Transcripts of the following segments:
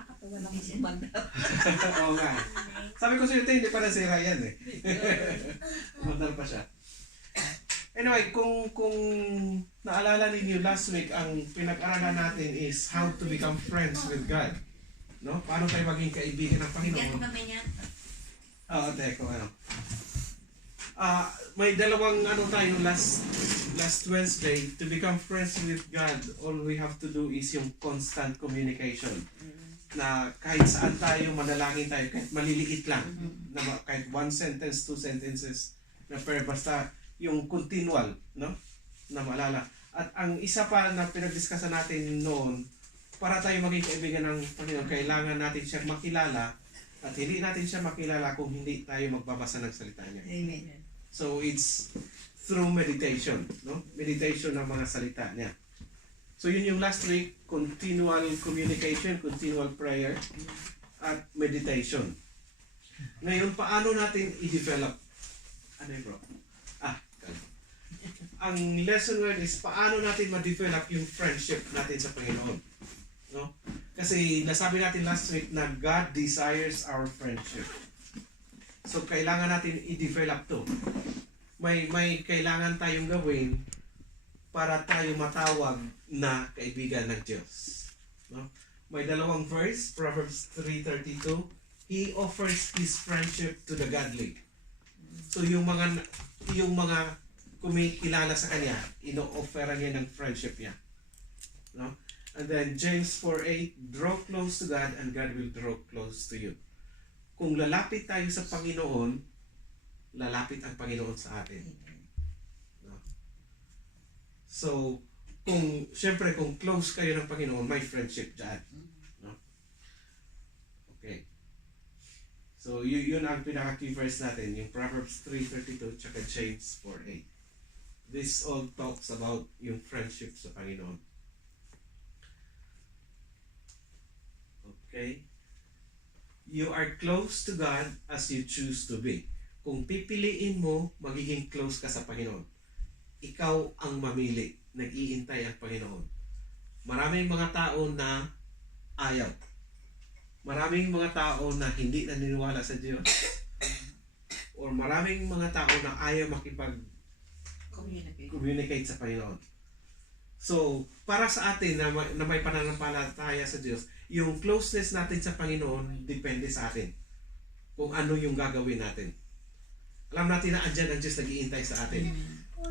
nakakatawa lang si Magda. Oo nga. Sabi ko sa'yo, hindi pa nasira yan eh. Mandal pa siya. Anyway, kung naalala ninyo last week, ang pinag-aralan natin is how to become friends with God. No? Paano tayo maging kaibigan ng Panginoon? Bigyan ko kami niyan. Oo, teko, ano. May dalawang tayo last Wednesday. To become friends with God, all we have to do is yung constant communication. Na kahit saan tayo, manalangin tayo, kahit maliliit lang. Na kahit one sentence, two sentences, na pero basta yung continual, no? Na maalala. At ang isa pa na pinag-discussan natin noon, para tayo maging kaibigan ng Panginoon, kailangan natin siya makilala at hindi natin siya makilala kung hindi tayo magbabasa ng salita niya. Amen. So it's through meditation, no? Meditation ng mga salita niya. So yun yung last week, continual communication, continual prayer, at meditation. Ngayon, paano natin i-develop? Ano yun, bro? Ang lesson ngayon is paano natin ma-develop yung friendship natin sa Panginoon. No? Kasi nasabi natin last week na God desires our friendship. So kailangan natin i-develop to. May kailangan tayong gawin para tayo matawag na kaibigan ng Diyos. No? May dalawang verse, Proverbs 3:32. He offers His friendship to the godly. So yung mga kumikilala sa Kanya, ino-offeran niya ng friendship niya. No? And then James 4:8, draw close to God and God will draw close to you. Kung lalapit tayo sa Panginoon, lalapit ang Panginoon sa atin. No? So, siyempre kung close kayo ng Panginoon, may friendship dyan. No? Okay. So, yun ang pinaka-key verse natin, yung Proverbs 3:32 tsaka James 4:8. This all talks about yung friendship sa Panginoon. Okay? You are close to God as you choose to be. Kung pipiliin mo, magiging close ka sa Panginoon. Ikaw ang mamili. Nag-iintay ang Panginoon. Maraming mga tao na ayaw. Maraming mga tao na hindi naniniwala sa Diyos. Or maraming mga tao na ayaw communicate sa Panginoon. So, para sa atin na may pananampalataya sa Diyos, yung closeness natin sa Panginoon depende sa atin. Kung ano yung gagawin natin. Alam natin na andyan ang Diyos nag-iintay sa atin.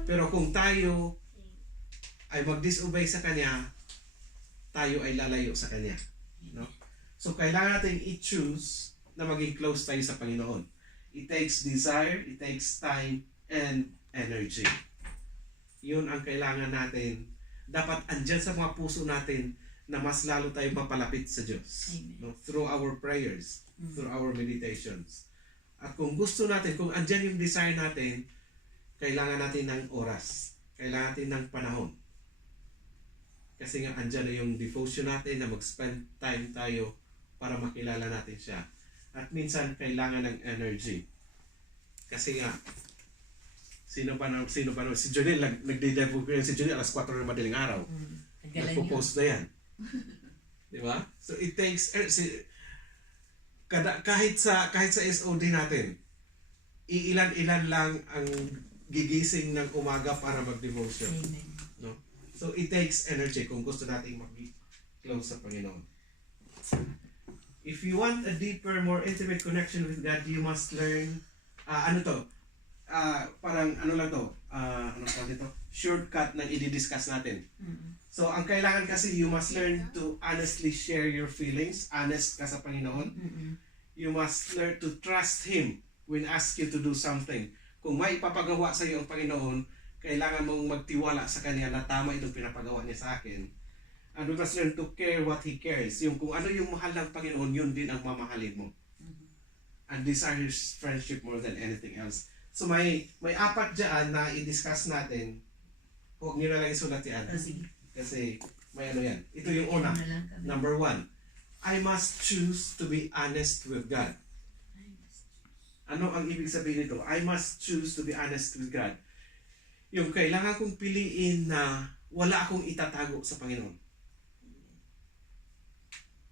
Pero kung tayo ay mag-disobey sa Kanya, tayo ay lalayo sa Kanya. No? So, kailangan natin i-choose na maging close tayo sa Panginoon. It takes desire, it takes time, and energy. Yun ang kailangan natin. Dapat andyan sa mga puso natin na mas lalo tayo mapalapit sa Diyos. No? Through our prayers, through our meditations. At kung gusto natin, kung andyan yung desire natin, kailangan natin ng oras. Kailangan natin ng panahon. Kasi nga andyan na yung devotion natin na mag-spend time tayo para makilala natin siya. At minsan, kailangan ng energy. Kasi nga, sino ba si Jonel, nagde-devo ko yan si Jonel alas 4 ng madaling araw. Nagpo-post na yan. Di ba? So it takes, kahit sa SOD natin, iilan-ilan lang ang gigising ng umaga para mag-devotion. No? So it takes energy kung gusto nating mag-close sa Panginoon. If you want a deeper, more intimate connection with God, you must learn, parang ano lang to, shortcut na i-discuss natin. So, ang kailangan kasi, you must learn to honestly share your feelings. Honest ka sa Panginoon. You must learn to trust Him when asked you to do something. Kung may ipapagawa sa iyo ang Panginoon, kailangan mong magtiwala sa Kanya na tama itong pinapagawa niya sa akin. And we must learn to care what He cares. Yung kung ano yung mahal ng Panginoon, yun din ang mamahalin mo. And desire His friendship more than anything else. So may apat dyan na i-discuss natin. Huwag nyo na lang isulat yan. Kasi may ano yan. Ito yung una. Number 1. I must choose to be honest with God. Ano ang ibig sabihin nito? I must choose to be honest with God. Yung kailangan kong piliin na wala akong itatago sa Panginoon.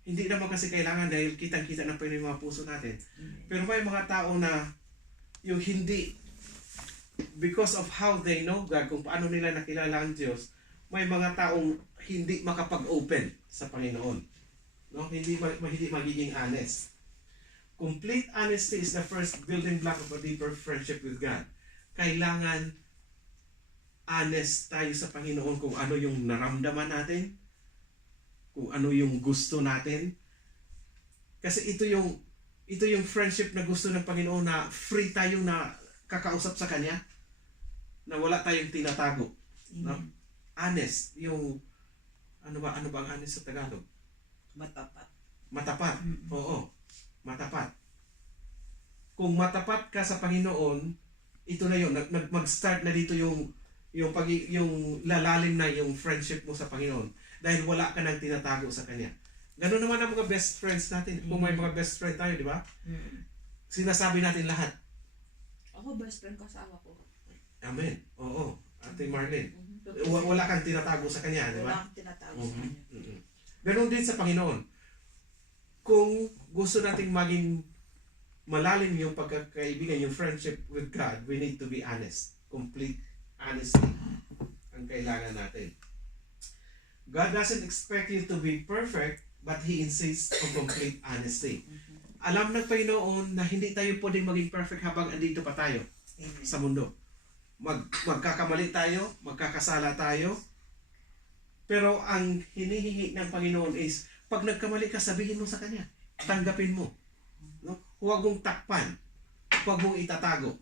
Hindi naman kasi kailangan dahil kitang-kita ng Panginoon yung mga puso natin. Pero may mga tao na yung hindi, because of how they know God, kung paano nila nakilala ang Diyos, may mga taong hindi makapag-open sa Panginoon. No? Hindi magiging honest. Complete honesty is the first building block of a deeper friendship with God. Kailangan honest tayo sa Panginoon kung ano yung naramdaman natin, kung ano yung gusto natin. Kasi ito yung friendship na gusto ng Panginoon, na free tayo na kakausap sa Kanya, na wala tayong tinatago. No? Honest, yung ano ba ang honest sa Tagalog? Matapat. Oo. Matapat. Kung matapat ka sa Panginoon, ito na yun, mag-start na dito yung lalalim na yung friendship mo sa Panginoon, dahil wala ka nang tinatago sa Kanya. Ganun naman ang mga best friends natin. Kung may mga best friend tayo, di ba? Sinasabi natin lahat. Ako, best friend kasama ko. Amen. Oo. Ate Marlene. Wala kang tinatago sa Kanya, di ba? Wala kang tinatago sa Kanya. Ganun din sa Panginoon. Kung gusto nating maging malalim yung pagkakaibigan, yung friendship with God, we need to be honest. Complete honesty ang kailangan natin. God doesn't expect you to be perfect, but He insists on complete honesty. Alam ng Panginoon na hindi tayo pwedeng maging perfect habang andito pa tayo sa mundo. Magkakamali tayo, magkakasala tayo, pero ang hinihingi ng Panginoon is, pag nagkamali ka, sabihin mo sa Kanya. Tanggapin mo. No? Huwag mong takpan. Huwag mong itatago.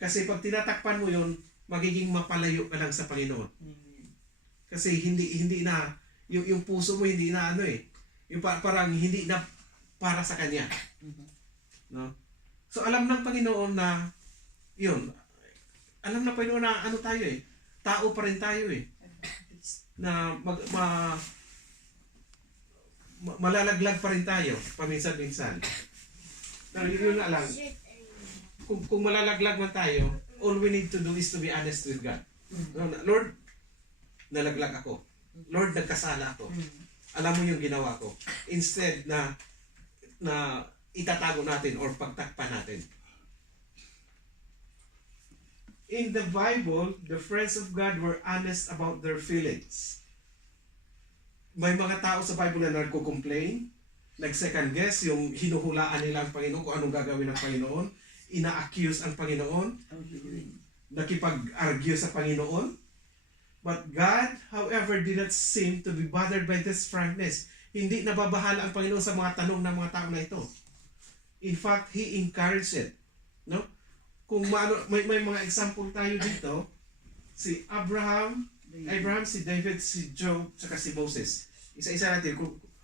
Kasi pag tinatakpan mo yon, magiging mapalayo ka lang sa Panginoon. Kasi hindi na, yung puso mo hindi na yung parang hindi na para sa Kanya. No? So alam ng Panginoon na, yun, alam ng Panginoon na tayo tao pa rin tayo na malalaglag pa rin tayo paminsan-minsan. Pero yun na lang, kung malalaglag man tayo, all we need to do is to be honest with God. Lord, nalaglag ako. Lord, nagkasala ako. Alam mo yung ginawa ko. Instead na itatago natin or pagtakpan natin. In the Bible, the friends of God were honest about their feelings. May mga tao sa Bible na nagko-complain, nag-second guess, yung hinuhulaan nila ang Panginoon kung anong gagawin ng Panginoon, ina-accuse ang Panginoon, nakipag-argue sa Panginoon. But God, however, did not seem to be bothered by this frankness. Hindi nababahala ang Panginoon sa mga tanong ng mga tao na ito. In fact, He encouraged it. No? Kung may mga example tayo dito, si Abraham, si David, si Job, saka si Moses. Isa-isa natin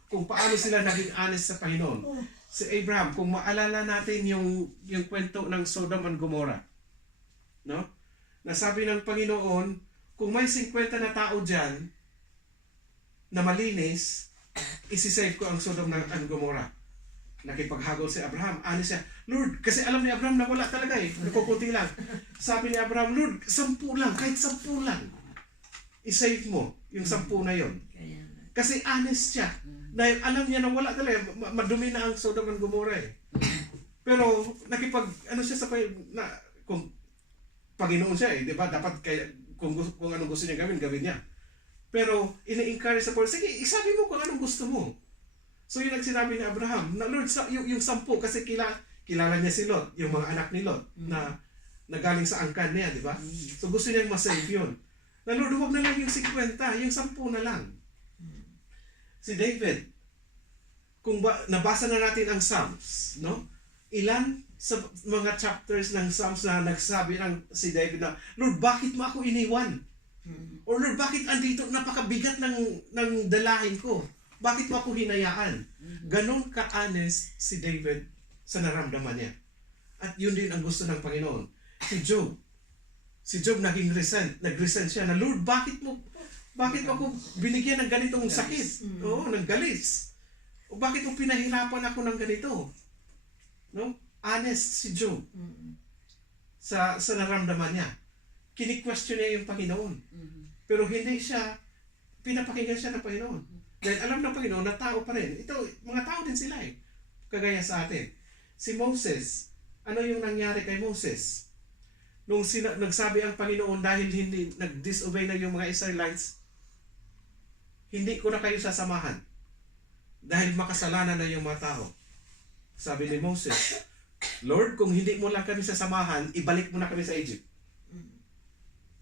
kung paano sila naging honest sa Panginoon. Si Abraham, kung maalala natin yung kwento ng Sodom and Gomorrah. No? Nasabi ng Panginoon, kung may 50 na tao dyan na malinis, isisave ko ang Sodom and Gomorrah. Nakipaghagol si Abraham. Honest siya, Lord, kasi alam ni Abraham na wala talaga nakukunti lang. Sabi ni Abraham, Lord, 10 lang, kahit 10 lang. I-save mo yung 10 na yon. Kasi honest siya. Dahil alam niya na wala talaga, madumi na ang Sodom and Gomorrah Pero siya sa kung Panginoon siya di ba? Dapat kung anong gusto niya gawin niya. Pero ini-encourage sa Paul, sige, isabi mo kung anong gusto mo. So yun ang sinabi ni Abraham, na Lord, yung 10, kasi kilala niya si Lot, yung mga anak ni Lot, na galing sa angkan niya, di ba? So gusto niya ma-save yun. Na Lord, huwag na lang yung 50, yung 10 na lang. Si David, kung nabasa na natin ang Psalms, no? Ilan sa mga chapters ng Psalms na nagsabi si David na, Lord, bakit mo ako iniwan? Or Lord, bakit andito, napakabigat ng dalahin ko? Bakit mo ako hinayaan? Ganon ka-honest si David sa naramdaman niya. At yun din ang gusto ng Panginoon. Si Job nag-resent siya na, Lord, bakit mo ako binigyan ng ganitong sakit? Oo, ng galis. O bakit mo pinahirapan ako ng ganito? No? Honest si Job sa naramdaman niya. Kini-question niya yung Panginoon. Pero hindi siya, pinapakinggan siya ng Panginoon. Dahil alam ng Panginoon na tao pa rin. Ito, mga tao din sila eh. Kagaya sa atin. Si Moses, ano yung nangyari kay Moses? Nung nagsabi ang Panginoon dahil hindi nag-disobey na yung mga Israelites, hindi ko na kayo sasamahan. Dahil makasalanan na yung mga tao. Sabi ni Moses, Lord, kung hindi mo lang kami sasamahan, ibalik mo na kami sa Egypt.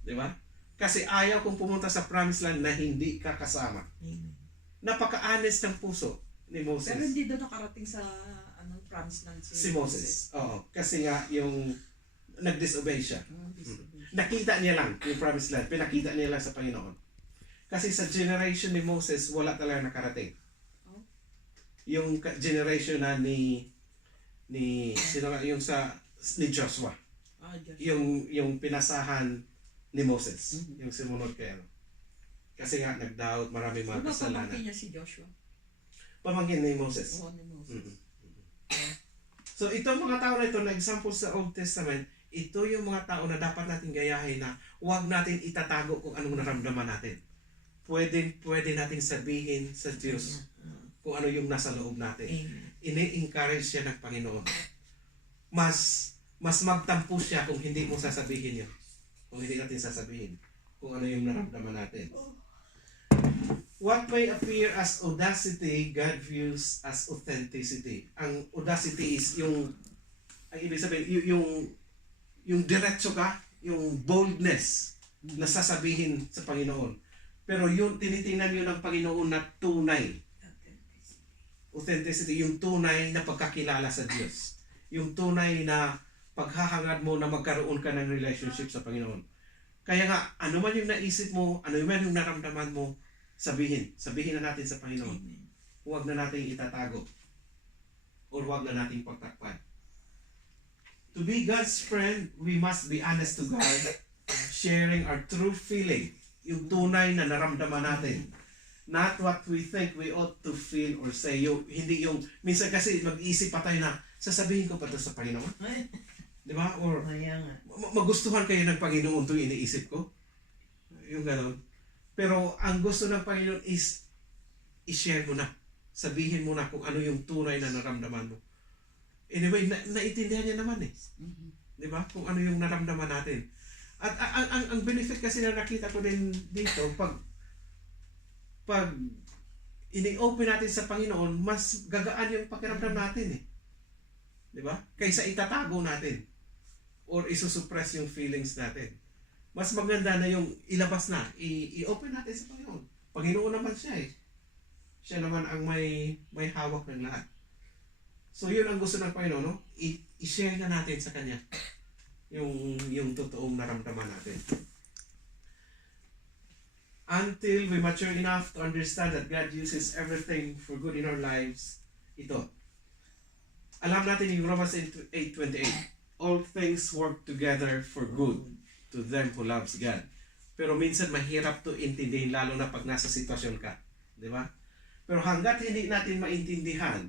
Di ba? Kasi ayaw kong pumunta sa promised land na hindi ka kasama. Napaka-honest ng puso ni Moses. Pero hindi doon nakarating sa promised land Si Moses. Oo. Kasi nga yung nag-disobey siya. Nakita niya lang yung promised land. Pinakita niya lang sa Panginoon. Kasi sa generation ni Moses, wala talaga nakarating. Yung generation na ni Joshua. Yung pinasahan ni Moses. Yung simunod kay ano. Kasi nga nag-doubt, marami mga kasalanan. Pamangkin niya si Joshua. Pamangkin ni Moses. Oo, ni Moses. So ito mga tao na ito, na example sa Old Testament, ito yung mga tao na dapat natin gayahin na huwag natin itatago kung anong naramdaman natin. Pwede natin sabihin sa Diyos kung ano yung nasa loob natin. Ini-encourage siya ng Panginoon. Mas magtampo siya kung hindi mo sasabihin yun. Kung hindi natin sasabihin kung ano yung naramdaman natin. What may appear as audacity, God views as authenticity. Ang audacity is ang ibig sabihin, yung diretso ka, yung boldness na sasabihin sa Panginoon. Pero yun, tinitingnan yun ng Panginoon na tunay. Authenticity, yung tunay na pagkakilala sa Diyos. Yung tunay na paghahangad mo na magkaroon ka ng relationship sa Panginoon. Kaya nga, ano man yung naisip mo, ano man yung naramdaman mo, sabihin na natin sa Panginoon. Huwag na natin itatago. Or huwag na natin pagtakpan. To be God's friend, we must be honest to God, sharing our true feeling. Yung tunay na naramdaman natin. Not what we think we ought to feel or say. Hindi yung, minsan kasi mag-iisip pa tayo na, sasabihin ko pa ito sa Panginoon. Di ba? Or, magustuhan kayo ng Panginoon itong iniisip ko. Yung gano'n. Pero ang gusto ng Panginoon is i-share mo na. Sabihin mo na kung ano yung tunay na naramdaman mo. Anyway, naintindihan niya naman eh. Di ba? Kung ano yung naramdaman natin. At ang benefit kasi na nakita ko din dito, pag ini-open natin sa Panginoon, mas gagaan yung pakiramdam natin eh. Di ba? Kaysa itatago natin. Or isusuppress yung feelings natin. Mas maganda na yung ilabas na, i-open natin sa Panginoon. Panginoon naman siya eh. Siya naman ang may hawak ng lahat. So yun ang gusto ng Panginoon, no? I-share na natin sa Kanya yung totoong naramdaman natin. Until we mature enough to understand that God uses everything for good in our lives, ito. Alam natin yung Romans 8:28. All things work together for good to them who loves God. Pero minsan mahirap to intindihin, lalo na pag nasa sitwasyon ka. Di ba? Pero hanggat hindi natin maintindihan,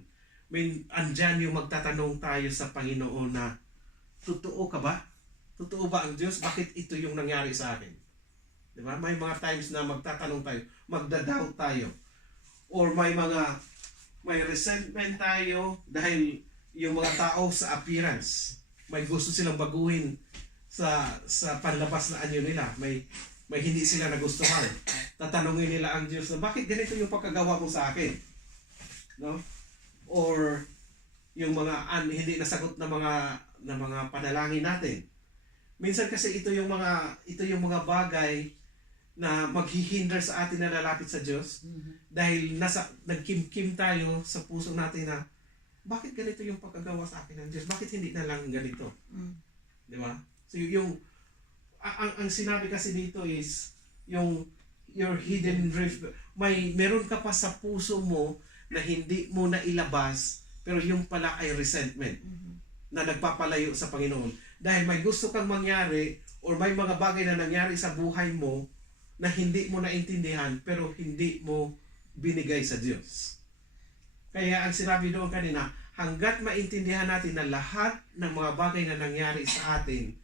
andyan yung magtatanong tayo sa Panginoon na, totoo ka ba? Totoo ba ang Diyos? Bakit ito yung nangyari sa akin? Di ba? May mga times na magtatanong tayo, magda-doubt tayo. Or may resentment tayo dahil yung mga tao sa appearance, may gusto silang baguhin sa panlabas na anyo nila. May hindi sila nagustuhan. Tatanungin nila ang Diyos na, bakit ganito yung pagkagawa mo sa akin? No? Or yung mga hindi nasagot na mga panalangin natin. Minsan kasi ito yung mga bagay na maghihinder sa atin na lalapit sa Diyos dahil nagkimkim tayo sa puso natin na, bakit ganito yung pagkagawa sa akin ng Diyos? Bakit hindi na lang ganito? Di ba? So ang sinabi kasi dito is your hidden drift. Meron ka pa sa puso mo na hindi mo na ilabas, pero yung pala ay resentment na nagpapalayo sa Panginoon. Dahil may gusto kang mangyari or may mga bagay na nangyari sa buhay mo na hindi mo naintindihan pero hindi mo binigay sa Diyos. Kaya ang sinabi doon kanina, hanggat maintindihan natin na lahat ng mga bagay na nangyari sa atin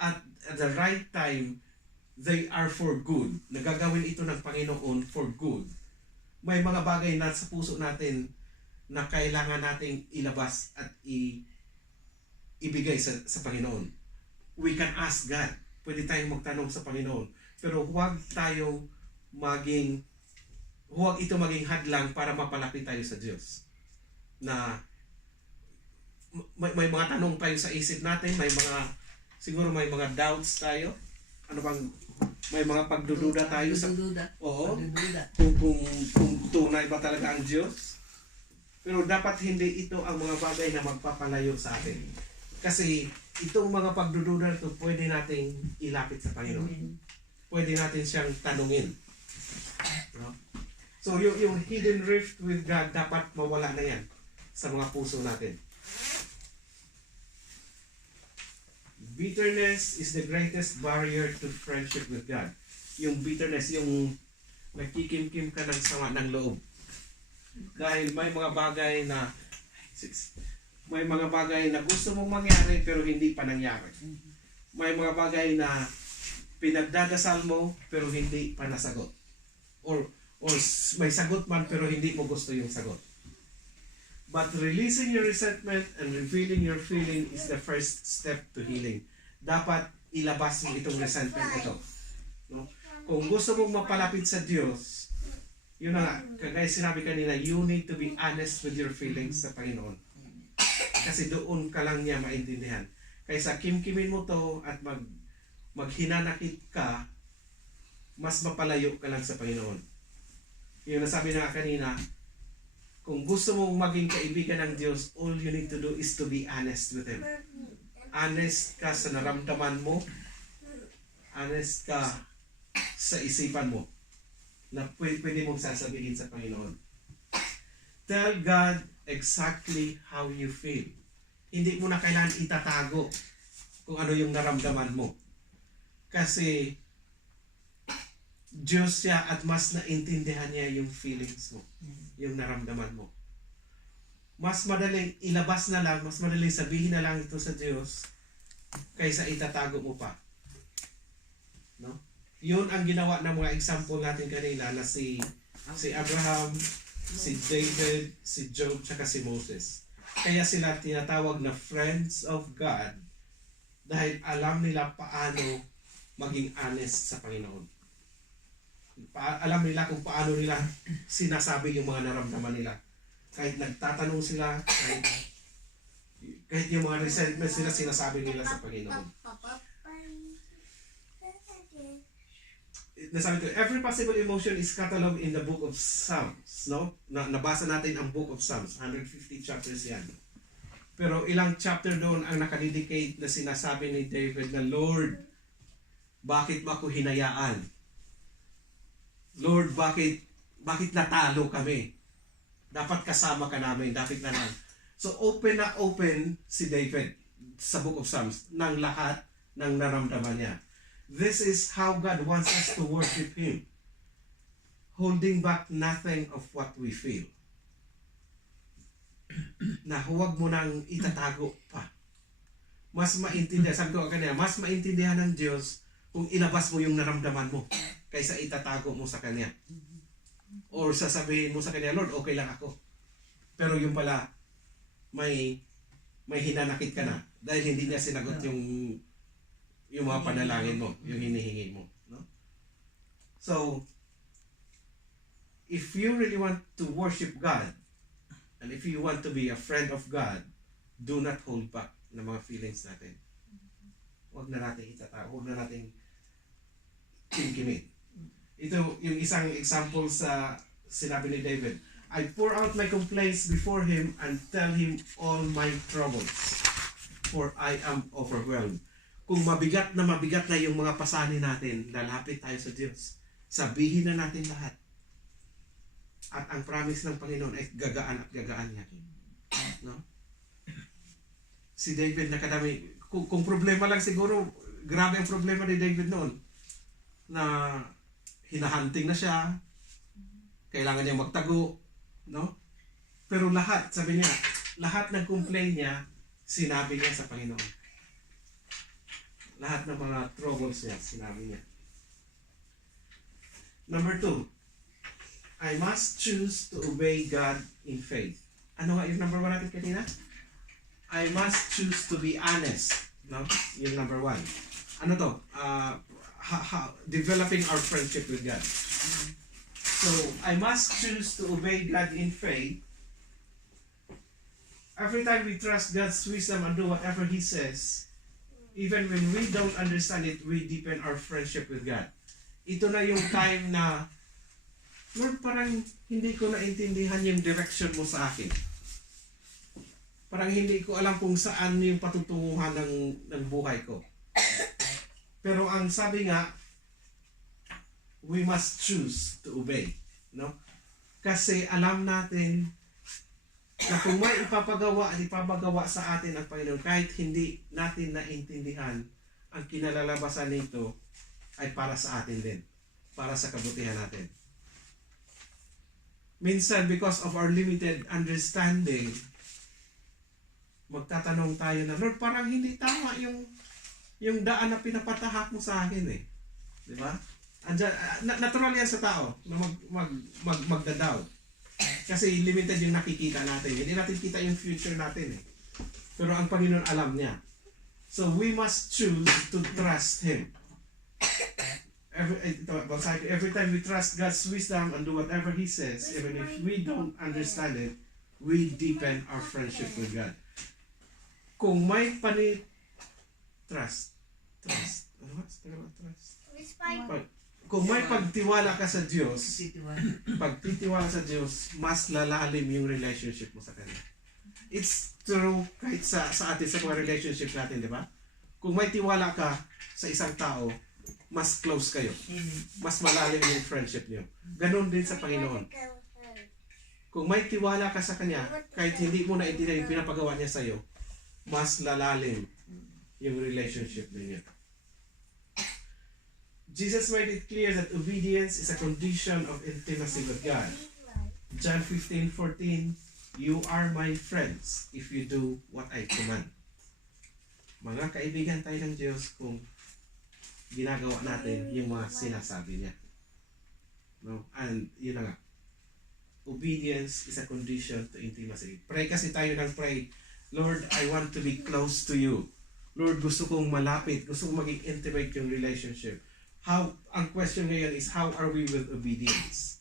at the right time, they are for good. Nagagawin ito ng Panginoon for good. may mga bagay na sa puso natin na kailangan nating ilabas at ibigay sa Panginoon. We can ask God. Pwede tayong magtanong sa Panginoon. Pero huwag ito maging hadlang para mapalapit tayo sa Diyos. Na may mga tanong tayo sa isip natin, siguro may mga doubts tayo. May mga pagdududa tayo sa... Oo. Kung tunay ba talaga ang Diyos. Pero dapat hindi ito ang mga bagay na magpapalayo sa atin. Kasi itong mga pagdududa ito, pwede nating ilapit sa Panginoon. Pwede natin siyang tanungin. No? So yung hidden rift with God, dapat mawala na yan sa mga puso natin. Bitterness is the greatest barrier to friendship with God. Yung bitterness, yung nagkikimkim ka ng sama ng loob. Dahil may mga bagay na gusto mong mangyari pero hindi pa nangyari. May mga bagay na pinagdadasal mo pero hindi pa nasagot. Or may sagot man pero hindi mo gusto yung sagot. But releasing your resentment and revealing your feeling is the first step to healing. Dapat ilabas mo itong resentment ito. No? Kung gusto mong mapalapit sa Diyos, yun na, kagaya sinabi kanina, you need to be honest with your feelings sa Panginoon. Kasi doon ka lang niya maintindihan. Kaysa kimkimin mo to at maghinanakit ka, mas mapalayo ka lang sa Panginoon. Yung nasabi na kanina, kung gusto mong maging kaibigan ng Diyos, all you need to do is to be honest with Him. Honest ka sa naramdaman mo. Honest ka sa isipan mo na pwede mong sasabihin sa Panginoon. Tell God exactly how you feel. Hindi mo na kailangan itatago kung ano yung naramdaman mo. Kasi Diyos siya at mas naintindihan niya yung feelings mo, yung naramdaman mo. Mas madaling ilabas na lang, mas madaling sabihin na lang ito sa Diyos kaysa itatago mo pa. No? Yun ang ginawa ng mga example natin kanina na si Abraham, si David, si Job, tsaka si Moses. Kaya sila tinatawag na friends of God dahil alam nila paano maging honest sa Panginoon. Alam nila kung paano nila sinasabi yung mga naramdaman nila. Kahit nagtatanong sila, kahit yung mga resentments nila, sinasabi nila sa Panginoon. Nasabi ko, every possible emotion is cataloged in the book of Psalms. No? Nabasa natin ang book of Psalms. 150 chapters yan. Pero ilang chapter doon ang nakadedicate na sinasabi ni David na, Lord, bakit mo ako hinayaan? Lord, bakit natalo kami? Dapat kasama ka namin. Dapat na lang. So open na open si David sa book of Psalms ng lahat ng naramdaman niya. This is how God wants us to worship Him. Holding back nothing of what we feel. Na huwag mo nang itatago pa. Mas maintindihan, sabi ko kanina, mas maintindihan ng Diyos kung ilabas mo yung naramdaman mo kaysa itatago mo sa Kanya. Or sasabihin mo sa Kanya, Lord, okay lang ako. Pero yung pala, may hinanakit ka na dahil hindi niya sinagot yung mga panalangin mo, yung hinihingi mo. No? So, if you really want to worship God, and if you want to be a friend of God, do not hold back ng mga feelings natin. Huwag na natin itatago, huwag na natin kimkimin. Ito yung isang example sa sinabi ni David. I pour out my complaints before Him and tell Him all my troubles, for I am overwhelmed. Kung mabigat na yung mga pasanin natin, lalapit tayo sa Diyos. Sabihin na natin lahat. At ang promise ng Panginoon ay gagaan at gagaan niya. No? Si David nakadami. Kung problema lang siguro, grabe ang problema ni David noon. Na hinahunting na siya, kailangan niya magtago, no? Pero lahat, sabi niya, lahat ng complaint niya, sinabi niya sa Panginoon. Lahat ng mga troubles niya, sinabi niya. Number 2, I must choose to obey God in faith. Ano nga yung number 1 natin kanina? I must choose to be honest. No? Yung number 1. Ano to? Developing our friendship with God. So, I must choose to obey God in faith. Every time we trust God's wisdom and do whatever He says, even when we don't understand it, we deepen our friendship with God. Ito na yung time na, Lord, parang hindi ko naintindihan yung direction mo sa akin. Parang hindi ko alam kung saan yung patutunguhan ng buhay ko. Pero ang sabi nga, we must choose to obey. No? Kasi alam natin na kung may ipapagawa at ipapagawa sa atin ang Panginoon, kahit hindi natin naintindihan, ang kinalalabasan nito ay para sa atin din. Para sa kabutihan natin. Minsan, because of our limited understanding, magtatanong tayo na, Lord, parang hindi tama yung daan na pinapatahak mo sa akin eh. Di ba? Natural yan sa tao na magdadoubt. Kasi limited yung nakikita natin. Hindi natin kita yung future natin eh. Pero ang Panginoon alam niya. So we must choose to trust Him. Every time we trust God's wisdom and do whatever He says, even if we don't understand it, we deepen our friendship with God. Kung may trust. Ano ba? Trust. Kung may pagtiwala ka sa Diyos, pagtitiwala sa Diyos, mas lalalim yung relationship mo sa Kanya. It's true kahit sa atin, sa mga relationship natin, di ba? Kung may tiwala ka sa isang tao, mas close kayo. Mas malalim yung friendship niyo. Ganon din sa Panginoon. Kung may tiwala ka sa Kanya, kahit hindi mo naintindihan yung pinapagawa niya sa iyo, mas lalalim yung relationship niyo. Jesus made it clear that obedience is a condition of intimacy with God. John 15:14, you are my friends if you do what I command. Mga kaibigan tayo ng Diyos kung ginagawa natin yung mga sinasabi niya. No? And yun na nga. Obedience is a condition to intimacy. Pray kasi tayo ng pray, Lord, I want to be close to you. Lord, gusto kong malapit, gusto kong maging intimate yung relationship. Ang question ngayon is, how are we with obedience?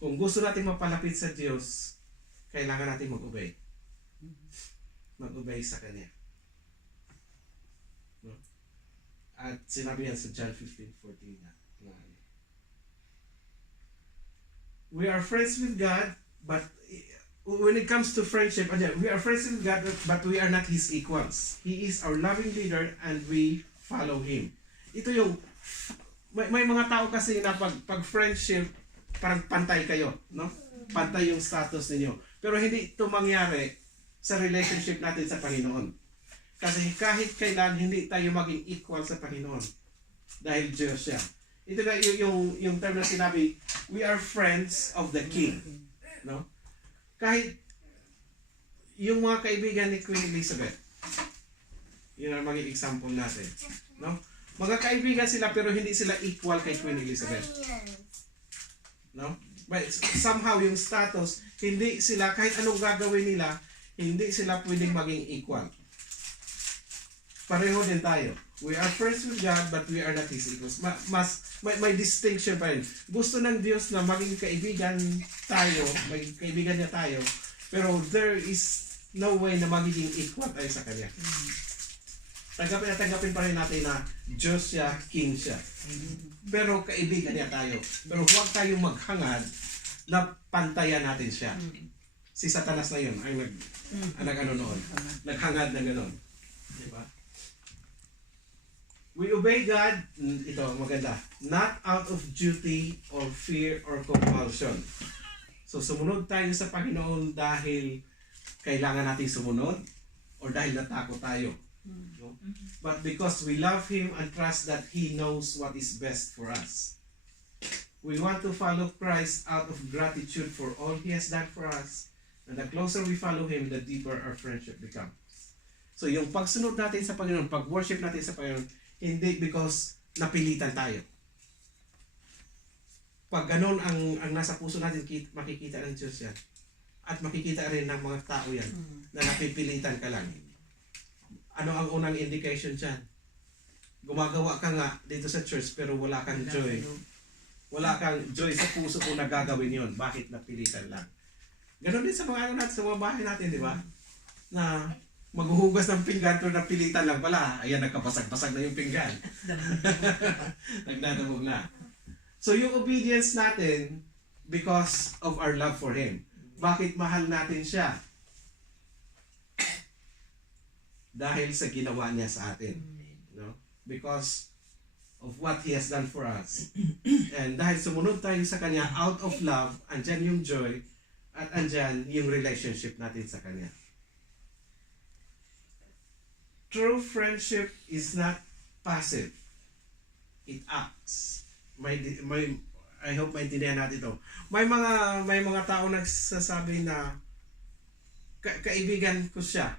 Kung gusto natin mapalapit sa Diyos, kailangan natin mag-obey. Mag-obey sa Kanya. No? At sinabi yan sa John 15:14 na. We are friends with God, but when it comes to friendship, we are friends with God, but we are not His equals. He is our loving leader and we follow Him. Ito yung, may mga tao kasi na pag friendship, parang pantay kayo, no? Pantay yung status ninyo. Pero hindi ito mangyari sa relationship natin sa Panginoon. Kasi kahit kailan, hindi tayo maging equal sa Panginoon. Dahil Diyos siya. Ito na yung term na sinabi, we are friends of the King. No? Kahit yung mga kaibigan ni Queen Elizabeth, yun ang maging example natin. No? Mga kaibigan sila pero hindi sila equal kay Queen Elizabeth. No? But somehow yung status, hindi sila, kahit anong gagawin nila, hindi sila pwedeng maging equal. Pareho din tayo. We are friends with God, but we are not His equals. May distinction pa rin. Gusto ng Diyos na maging kaibigan tayo, maging kaibigan niya tayo, pero there is no way na magiging equal tayo sa Kanya. Tanggapin pa rin natin na Diyos siya, King siya. Pero kaibigan niya tayo. Pero huwag tayong maghangad na pantayan natin siya. Si Satanas na yun ay nag-ano noon. Naghangad na gano'n. Diba? We obey God, ito maganda, not out of duty or fear or compulsion. So sumunod tayo sa Panginoon dahil kailangan natin sumunod or dahil natakot tayo. No? But because we love Him and trust that He knows what is best for us. We want to follow Christ out of gratitude for all He has done for us. And the closer we follow Him, the deeper our friendship becomes. So yung pagsunod natin sa Panginoon, pag-worship natin sa Panginoon, hindi because napilitan tayo. Pag ganun ang nasa puso natin, makikita ng Diyos yan. At makikita rin ng mga tao yan na napipilitan ka lang. Ano ang unang indication dyan? Gumagawa ka nga dito sa church pero wala kang joy. Wala kang joy sa puso kung nagagawin yon. Bakit napilitan lang? Ganon din sa mga ano natin, sa mga bahay natin, di ba? Na maghuhugas ng pinggan pero napilitan lang pala. Ayan, nagkabasag-basag na yung pinggan. Nagdadabog na. So yung obedience natin because of our love for Him. Bakit mahal natin siya? Dahil sa ginawa niya sa atin. No? Because of what He has done for us. And dahil sumunod tayo sa Kanya out of love, andyan yung joy at andyan yung relationship natin sa Kanya. True friendship is not passive. It acts. I hope maintindihan natin ito. May mga tao nagsasabi na kaibigan ko siya.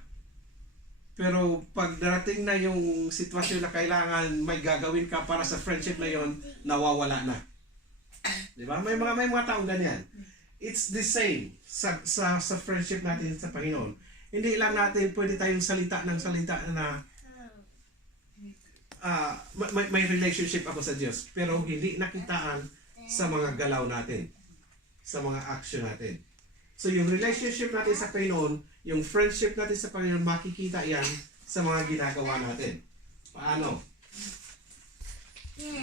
Pero pag darating na yung sitwasyon na kailangan may gagawin ka para sa friendship na yon, nawawala na. 'Di ba? May mga taong ganyan. It's the same sa friendship natin sa Panginoon. Hindi lang natin pwede tayong salita na may relationship ako sa Diyos, pero hindi nakitaan sa mga galaw natin, sa mga action natin. So yung relationship natin sa Panginoon, yung friendship natin sa Panginoon, makikita yan sa mga ginagawa natin. Paano?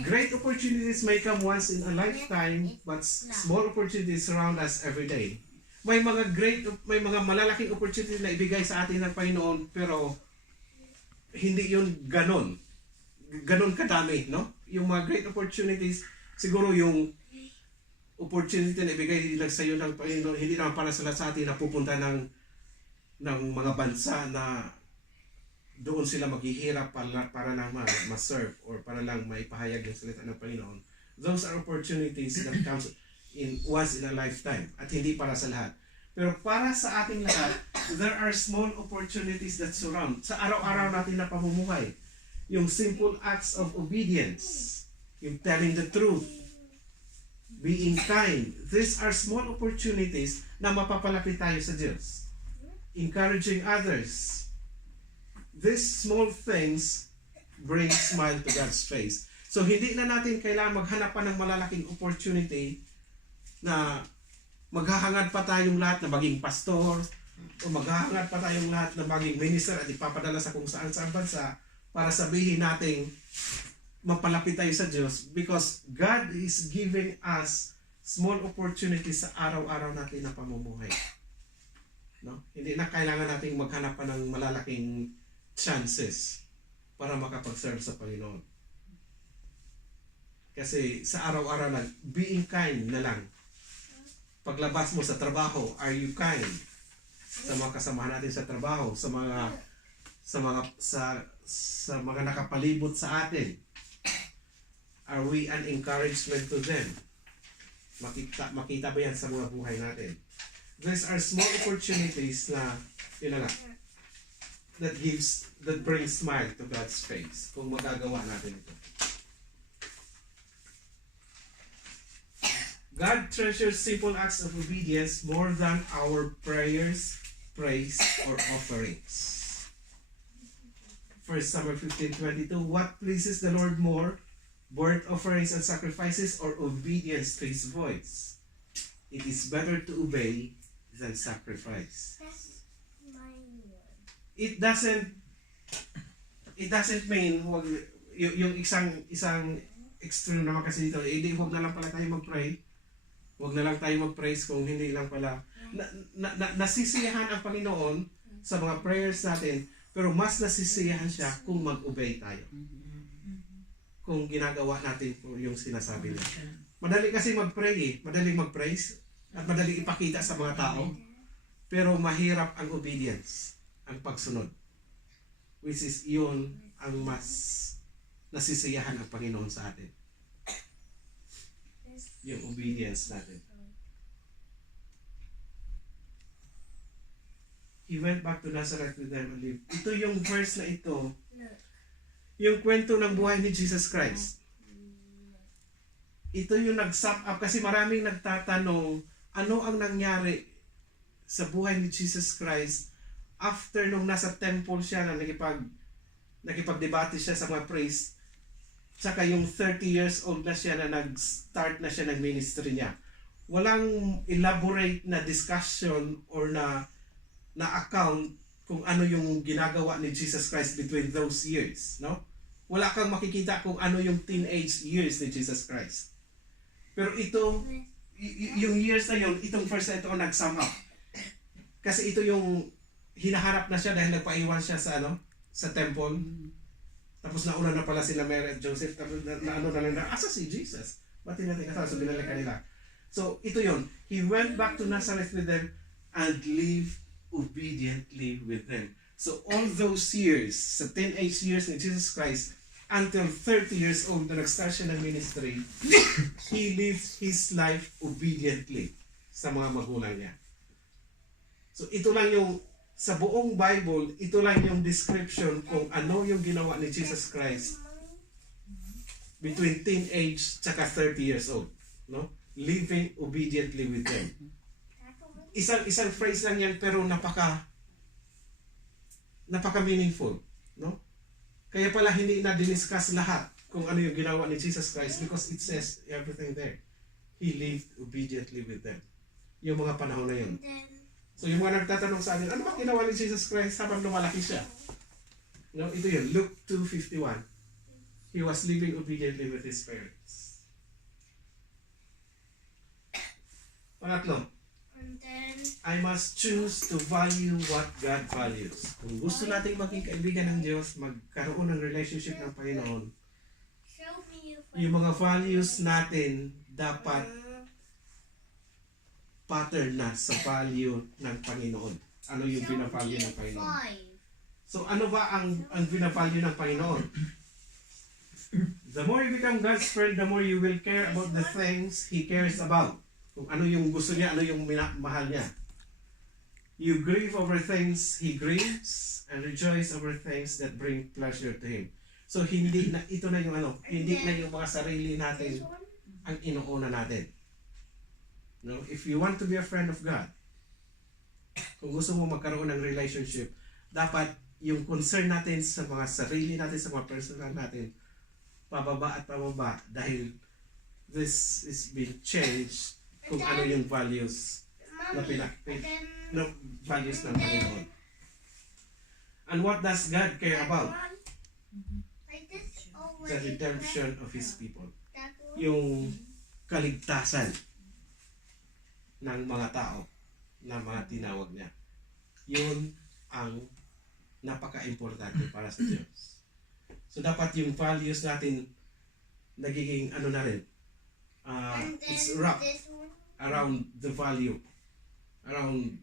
Great opportunities may come once in a lifetime, but small opportunities surround us every day. May mga malalaking opportunities na ibigay sa atin ng Panginoon, pero hindi yun ganon kadami, no? Yung mga great opportunities, siguro yung opportunity na ibigay lang sa iyo ng Panginoon, hindi naman para sa atin na pupunta ng mga bansa na doon sila maghihirap para lang ma-serve or para lang maipahayag yung salita ng Panginoon. Those are opportunities that comes once in a lifetime at hindi para sa lahat. Pero para sa ating lahat, there are small opportunities that surround sa araw-araw natin na pamumuhay. Yung simple acts of obedience, yung telling the truth, being kind. These are small opportunities na mapapalapit tayo sa Diyos. Encouraging others. These small things bring smile to God's face. So hindi na natin kailangan maghanap pa ng malalaking opportunity na maghahangad pa tayong lahat na maging pastor o maghahangad pa tayong lahat na maging minister at ipapadala sa kung saan-saan bansa para sabihin natin mapalapit tayo sa Diyos, because God is giving us small opportunities sa araw-araw natin na pamumuhay. No? Hindi na kailangan nating maghanap pa ng malalaking chances para makapag-serve sa Panginoon. Kasi sa araw-araw na, being kind na lang. Paglabas mo sa trabaho, are you kind? Sa mga kasamahan natin sa trabaho, sa mga nakapalibot sa atin. Are we an encouragement to them? Makita ba yan sa mga buhay natin? These are small opportunities na, yun na lang, that brings smile to God's face kung magagawa natin ito. God treasures simple acts of obedience more than our prayers, praise, or offerings. 1 Samuel 15:22, what pleases the Lord more, burnt offerings and sacrifices, or obedience to His voice? It is better to obey than sacrifice. It doesn't mean yung isang extreme naman kasi dito, hindi huwag na lang pala tayo mag-pray. Huwag na lang tayo mag-praise kung hindi lang pala nasisiyahan ang Panginoon sa mga prayers natin, pero mas nasisiyahan siya kung mag-obey tayo. Kung ginagawa natin yung sinasabi niya. Madali kasi mag-pray eh. Madaling mag-praise at madaling ipakita sa mga tao. Pero mahirap ang obedience, ang pagsunod. Which is yun ang mas nasisiyahan ang Panginoon sa atin. Yung obedience natin. He went back to Nazareth with them and lived. Ito yung verse na ito, yung kwento ng buhay ni Jesus Christ. ito yung nag-sum up kasi maraming nagtatanong ano ang nangyari sa buhay ni Jesus Christ after nung nasa temple siya na nakipagdebate siya sa mga priest, saka yung 30 years old na siya na nag-start na siya ng ministry niya. Walang elaborate na discussion or na account kung ano yung ginagawa ni Jesus Christ between those years, no? Wala kang makikita kung ano yung teenage years ni Jesus Christ. Pero ito, yung years na yun, itong verse na ito ang nag-sum up. Kasi ito yung hinaharap na siya dahil nagpaiwan siya sa sa temple. Tapos nauna na pala sila Mary at Joseph. Tapos asa si Jesus? Ba't natin kasama? So binalik kanila. So ito yun. He went back to Nazareth with them and lived obediently with them. So all those years, sa 10 years ni Jesus Christ, until 30 years old na nag-start siya ng ministry, he lived his life obediently sa mga magulang niya. So ito lang yung, sa buong Bible, ito lang yung description kung ano yung ginawa ni Jesus Christ between teenage tsaka 30 years old. No? Living obediently with them. Isang phrase lang yan pero napaka meaningful, no? Kaya pala hindi na diniscuss lahat kung ano yung ginawa ni Jesus Christ because it says everything there. He lived obediently with them. Yung mga panahon na yun. So yung mga nagtatanong sa amin, ano ba ginawa ni Jesus Christ habang lumalaki siya? No, ito yun, Luke 2:51. He was living obediently with his parents. Pangatlo, I must choose to value what God values. Kung gusto nating maging kaibigan ng Diyos, magkaroon ng relationship ng Panginoon, yung mga values natin dapat pattern na sa value ng Panginoon. Ano yung binavalue ng Panginoon? So ano ba ang binavalue ng Panginoon? The more you become God's friend, the more you will care about the things He cares about. Kung ano yung gusto niya, ano yung mahal niya. You grieve over things He grieves and rejoice over things that bring pleasure to Him. So hindi na ito na yung hindi na yung mga sarili natin ang inuuna natin. No, if you want to be a friend of God, kung gusto mo magkaroon ng relationship, dapat yung concern natin sa mga sarili natin, sa mga personal natin, pababa at pababa dahil this is being changed kung ano yung values na values ng Panginoon. And what does God care about? The redemption of His people. Yung kaligtasan ng mga tao na mga tinawag niya. Yun ang napaka-importante para sa Diyos. So dapat yung values natin nagiging na rin. It's wrapped around the value, around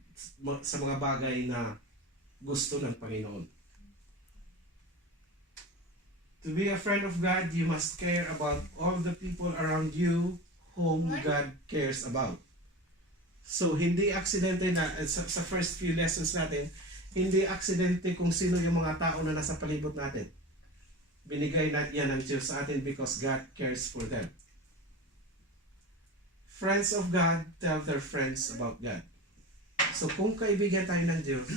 sa mga bagay na gusto ng Panginoon. To be a friend of God, you must care about all the people around you whom God cares about. So, hindi aksidente na, sa first few lessons natin, hindi aksidente kung sino yung mga tao na nasa palibot natin. Binigay na yan ng Diyos sa atin because God cares for them. Friends of God tell their friends about God. So kung kaibigan tayo ng Diyos,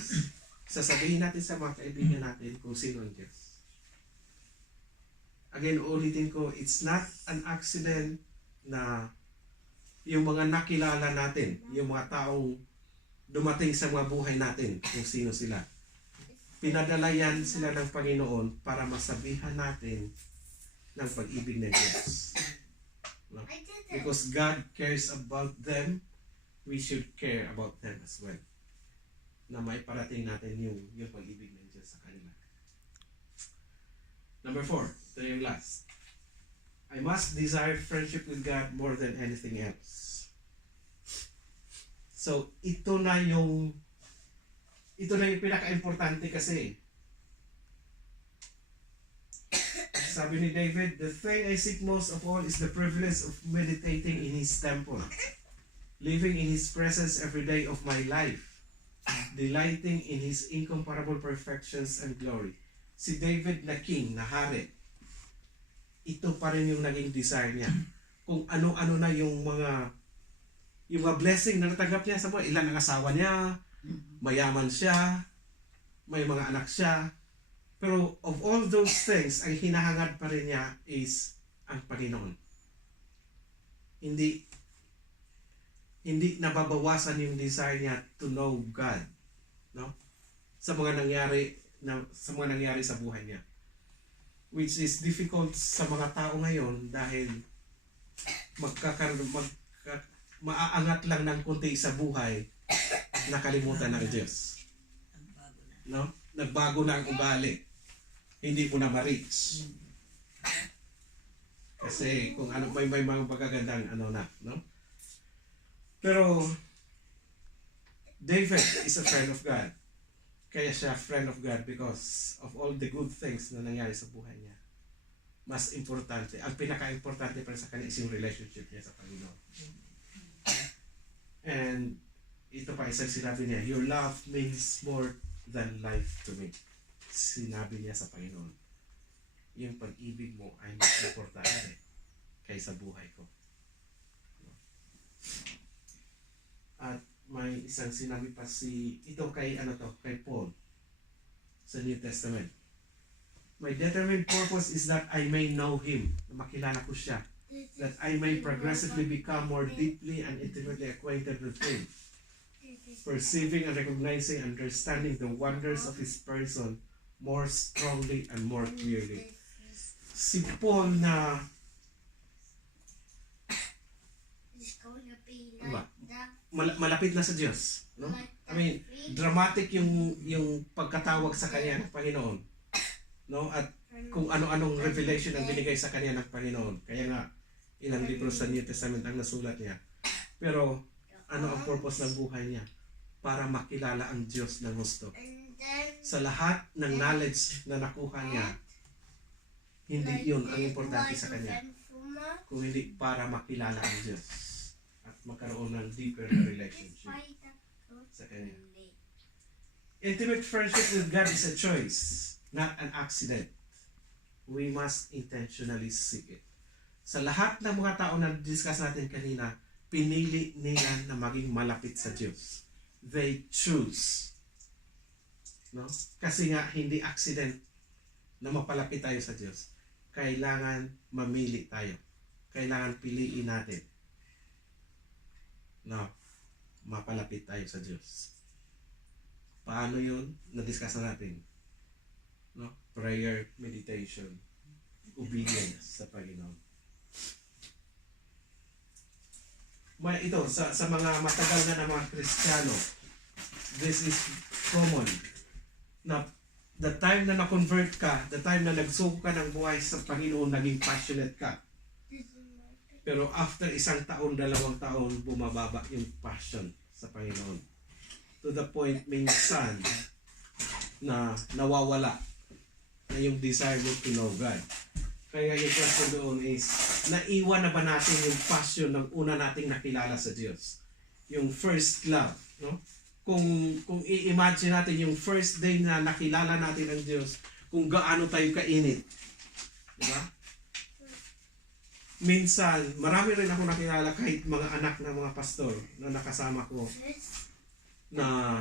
sasabihin natin sa mga kaibigan natin kung sino ang Diyos. Again, ulitin ko, it's not an accident na yung mga nakilala natin, yung mga taong dumating sa mga buhay natin, kung sino sila. Pinadala yan sila ng Panginoon para masabihan natin ng pag-ibig ng Diyos. No? Because God cares about them, we should care about them as well. Na may parating natin yung pag-ibig ng Diyos sa kanila. Number 4, ito yung last. I must desire friendship with God more than anything else. So, ito na yung pinaka-importante kasi. Sabi ni David, the thing I seek most of all is the privilege of meditating in His temple, living in His presence every day of my life, delighting in His incomparable perfections and glory. Si David na king, na hari, ito pa rin yung naging desire niya. kung ano-ano na yung mga blessing na natanggap niya sa buhay. Ilan ang asawa niya, mayaman siya, may mga anak siya. Pero of all those things, ang hinahangad pa rin niya is ang Panginoon. Hindi nababawasan yung desire niya to know God, no? Sa mga nangyari sa buhay niya. Which is difficult sa mga tao ngayon dahil maaangat lang ng konti sa buhay, nakalimutan ng Diyos. No? Nagbago na ang ugali. Hindi mo na ma-reach. Kasi kung ano may mga magagandang no? Pero David is a friend of God. Kaya siya friend of God because of all the good things na nangyari sa buhay niya. Mas importante, ang pinaka-importante para sa kanya is yung relationship niya sa Panginoon. And ito pa isang sinabi niya, your love means more than life to me. Sinabi niya sa Panginoon, yung pag-ibig mo ay mas importante kaysa buhay ko. At may isang sinabi pa ito kay Paul sa New Testament. My determined purpose is that I may know Him, na makilala ko siya, that I may progressively become more deeply and intimately acquainted with Him, perceiving and recognizing and understanding the wonders of His person more strongly and more clearly. Si Paul na malapit na sa Diyos, no? I mean, dramatic yung pagkatawag sa kanya ng Panginoon, no? At kung ano-anong revelation ang binigay sa kanya ng Panginoon. Kaya nga ilang libro sa New Testament ang nasulat niya. Pero ano ang purpose ng buhay niya? Para makilala ang Diyos ng gusto. Sa lahat ng knowledge na nakuha niya, hindi yun ang importante sa kanya. Kung hindi para makilala ang Diyos at magkaroon ng deeper relationship sa kanya. Intimate friendship with God is a choice, not an accident. We must intentionally seek it. Sa lahat ng mga tao na discuss natin kanina, pinili nila na maging malapit sa Diyos. They choose. No? Kasi nga, hindi accident na mapalapit tayo sa Diyos. Kailangan mamili tayo. Kailangan piliin natin na mapalapit tayo sa Diyos. Paano yun? Na-discuss na natin. No? Prayer, meditation, obedience sa Panginoon. Ito, sa mga matagal na mga Kristiyano, this is common. Na the time na na-convert ka, the time na nagsuko ka ng buhay sa Panginoon, naging passionate ka. Pero after 1 taon, 2 taon, bumababa yung passion sa Panginoon. To the point, minsan, na nawawala na yung desire mo to know God. Kaya yung question doon is, naiwan na ba natin yung passion ng una nating nakilala sa Diyos? Yung first love, no? Kung i-imagine natin yung first day na nakilala natin ang Diyos, kung gaano tayo kainit. Diba? Minsan, marami rin ako nakilala kahit mga anak ng mga pastor na nakasama ko na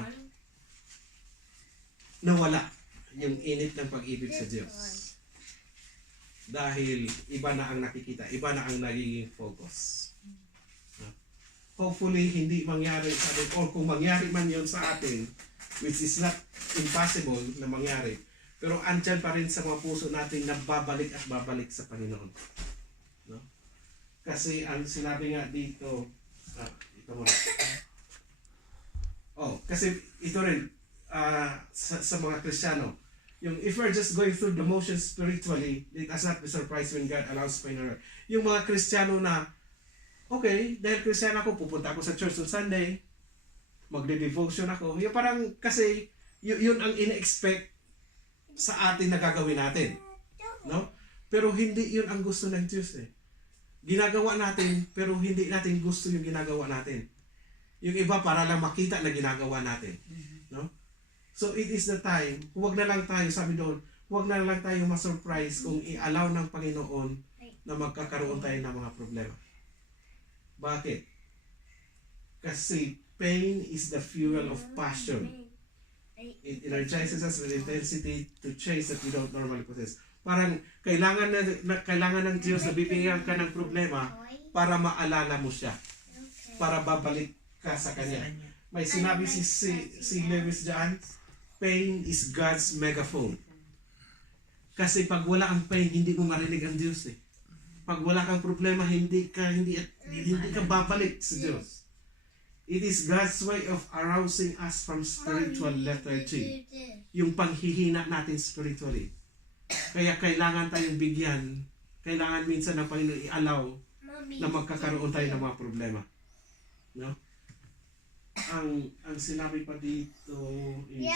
nawala yung init ng pag-ibig sa Diyos. Dahil iba na ang nakikita, iba na ang nagiging focus. Hopefully, hindi mangyari sa atin, or kung mangyari man yun sa atin, which is not impossible na mangyari, pero andyan pa rin sa mga puso natin na babalik at babalik sa Panginoon. No? Kasi ang sinabi nga dito, ito muna. Kasi ito rin, sa mga Kristiyano, yung if we're just going through the motions spiritually, it does not be surprised when God allows pain or yung mga Kristiyano na, okay, dahil Kristiyano ako, pupunta ako sa church on Sunday, magde-devotion ako. Yung parang, kasi, yun ang ina-expect sa atin na gagawin natin. No? Pero hindi yun ang gusto ng Diyos eh. Ginagawa natin, pero hindi natin gusto yung ginagawa natin. Yung iba para lang makita na ginagawa natin. No? So it is the time, huwag na lang tayo, sabi doon, huwag na lang tayo ma-surprise kung i-allow ng Panginoon na magkakaroon tayo ng mga problema. Bakit? Kasi pain is the fuel of passion. It energizes us with intensity to chase that we don't normally possess. Parang kailangan ng Diyos na bibigyan ka ng problema para maalala mo siya. Para babalik ka sa Kanya. May sinabi si Lewis dyan, pain is God's megaphone. Kasi pag wala ang pain, hindi mo marinig ang Diyos eh. Pag wala kang problema, hindi ka babalik sa Diyos. It is God's way of arousing us from spiritual lethargy. Yung panghihina natin spiritually. Kaya kailangan tayong bigyan, kailangan minsan ng Panginoon i-allow na magkakaroon tayo ng mga problema. No? Ang sinabi pa dito is,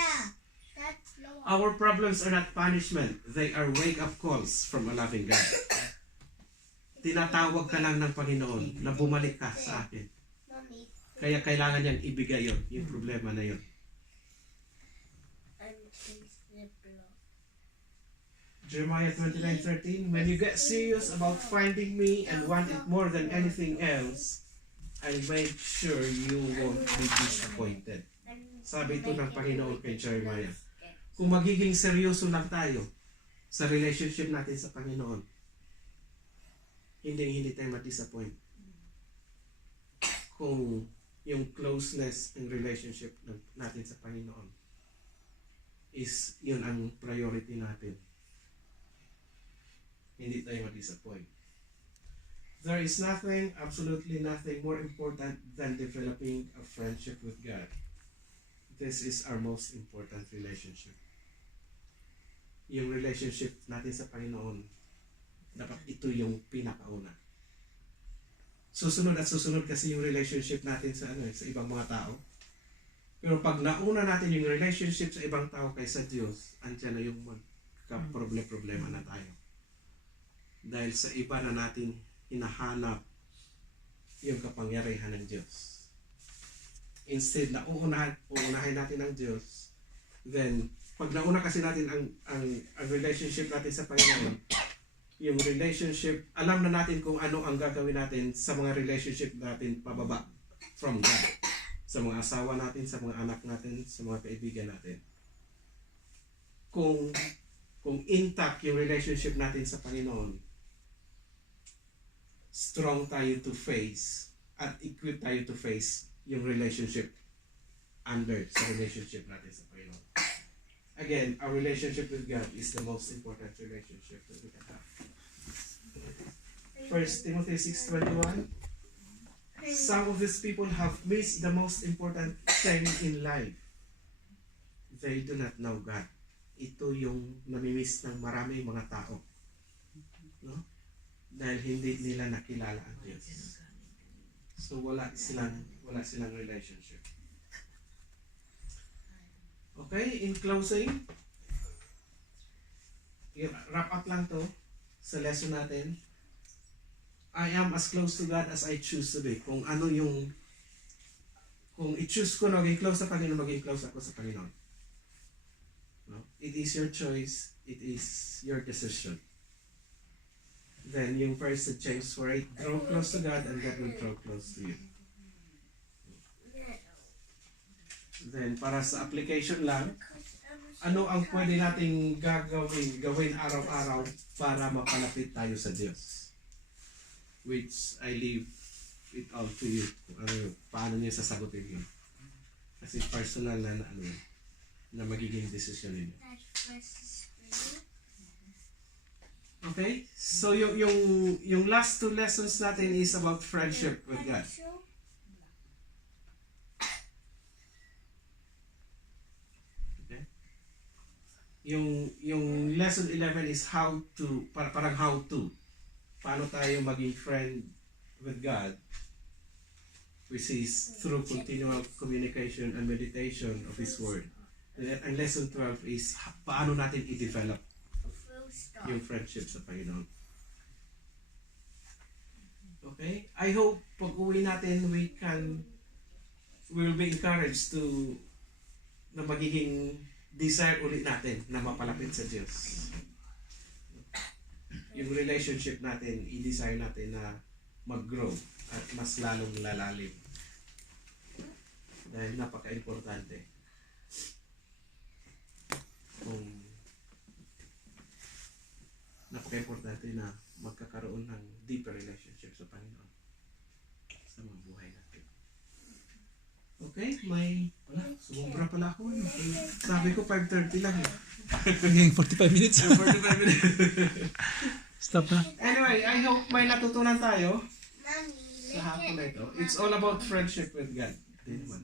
our problems are not punishment. They are wake-up calls from a loving God. Tinatawag ka lang ng Panginoon na bumalik ka sa akin. Kaya kailangan niyang ibigay yon, yung problema na yon. Jeremiah 29:13, when you get serious about finding me and want it more than anything else, I'll make sure you won't be disappointed. Sabi ito ng Panginoon kay Jeremiah. Kung magiging seryoso lang tayo sa relationship natin sa Panginoon, hindi tayo ma-disappoint. Kung yung closeness and relationship natin sa Panginoon is yun ang priority natin, hindi tayo ma-disappoint. There is nothing, absolutely nothing more important than developing a friendship with God. This is our most important relationship. Yung relationship natin sa Panginoon, dapat ito yung pinakauna. Susunod at susunod kasi yung relationship natin sa ibang mga tao. Pero pag nauna natin yung relationship sa ibang tao kaysa Diyos, andyan na yung magka-problema na tayo. Dahil sa iba na natin hinahanap yung kapangyarihan ng Diyos. Instead na uunahin natin ang Diyos, then pag nauna kasi natin ang relationship natin sa Panginoon, yung relationship, alam na natin kung ano ang gagawin natin sa mga relationship natin pababa from God. Sa mga asawa natin, sa mga anak natin, sa mga kaibigan natin. Kung intact yung relationship natin sa Panginoon, strong tayo to face at equipped tayo to face yung relationship sa relationship natin sa Panginoon. Again, our relationship with God is the most important relationship that we can have. 1 Timothy 6:21. Some of these people have missed the most important thing in life. They do not know God. Ito yung namimiss ng maraming mga tao. No? Dahil hindi nila nakilala ang Diyos. So wala silang relationship. Okay, in closing, wrap up lang to sa lesson natin. I am as close to God as I choose to be. Kung i-choose ko na maging close sa Panginoon, maging close ako sa Panginoon. No? It is your choice. It is your decision. Then yung verse sa James 4:8, draw close to God and God will draw close to you. Then para sa application lang, ano ang pwede nating gawin araw-araw para mapalapit tayo sa Diyos? Which I leave it all to you. Paano niyo sasagutin yun? Kasi personal na magiging decision ninyo. Okay? So yung last two lessons natin is about friendship with God. Okay? Yung lesson 11 is parang how to. Paano tayo maging friend with God, which is through continual communication and meditation of His Word. And lesson 12 is paano natin i-develop yung friendship sa Panginoon. Okay? I hope pag uwi natin, we will be encouraged na magiging desire ulit natin na mapalapit sa Diyos. Yung relationship natin, i-desire natin na mag-grow. at mas lalong lalalim. Dahil napaka-importante na magkakaroon ng deeper relationship sa Panginoon sa mga buhay natin. Okay, sumubra pala ako. Sabi ko 5:30 lang eh. Hanggang 45 minutes. 45 minutes. Stop na. Anyway, I hope may natutunan tayo sa hapon na ito. It's all about friendship with God. Di naman.